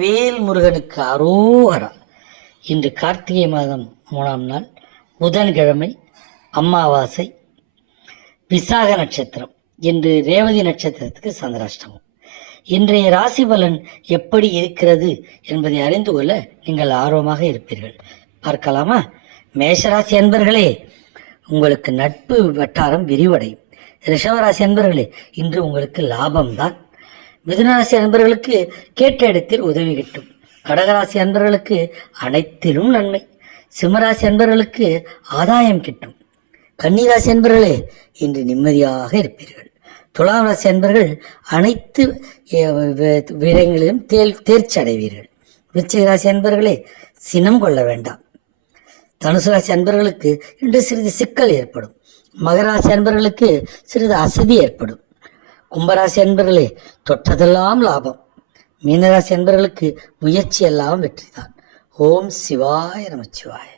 வேல் முருகனுக்கு அரோகரா. இன்று கார்த்திகை மாதம் 3ஆம் நாள், புதன்கிழமை, அமாவாசை, விசாக நட்சத்திரம். இன்று ரேவதி நட்சத்திரத்துக்கு சந்திராஷ்டமம். இன்றைய ராசி பலன் எப்படி இருக்கிறது என்பதை அறிந்து கொள்ள நீங்கள் ஆர்வமாக இருப்பீர்கள். பார்க்கலாமா? மேஷராசி அன்பர்களே, உங்களுக்கு நட்பு வட்டாரம் விரிவடையும். ரிஷவராசி அன்பர்களே, இன்று உங்களுக்கு லாபம்தான். மிதுனராசி அன்பர்களுக்கு கேட்ட இடத்தில் உதவி கிட்டும். கடகராசி அன்பர்களுக்கு அனைத்திலும் நன்மை. சிம்மராசி அன்பர்களுக்கு ஆதாயம் கிட்டும். கன்னிராசி அன்பர்களே, இன்று நிம்மதியாக இருப்பீர்கள். துலாம் ராசி அன்பர்கள் அனைத்து விடயங்களிலும் தேர்ச்சி அடைவீர்கள். விருச்சிக ராசி அன்பர்களே, சினம் கொள்ள வேண்டாம். தனுசு ராசி அன்பர்களுக்கு இன்று சிறிது சிக்கல் ஏற்படும். மகராசி அன்பர்களுக்கு சிறிது அசதி ஏற்படும். கும்பராசி அன்பர்களே, தொட்டதெல்லாம் லாபம். மீனராசி அன்பர்களுக்கு முயற்சி எல்லாம் வெற்றிதான். ஓம் சிவாய நமச்சிவாய.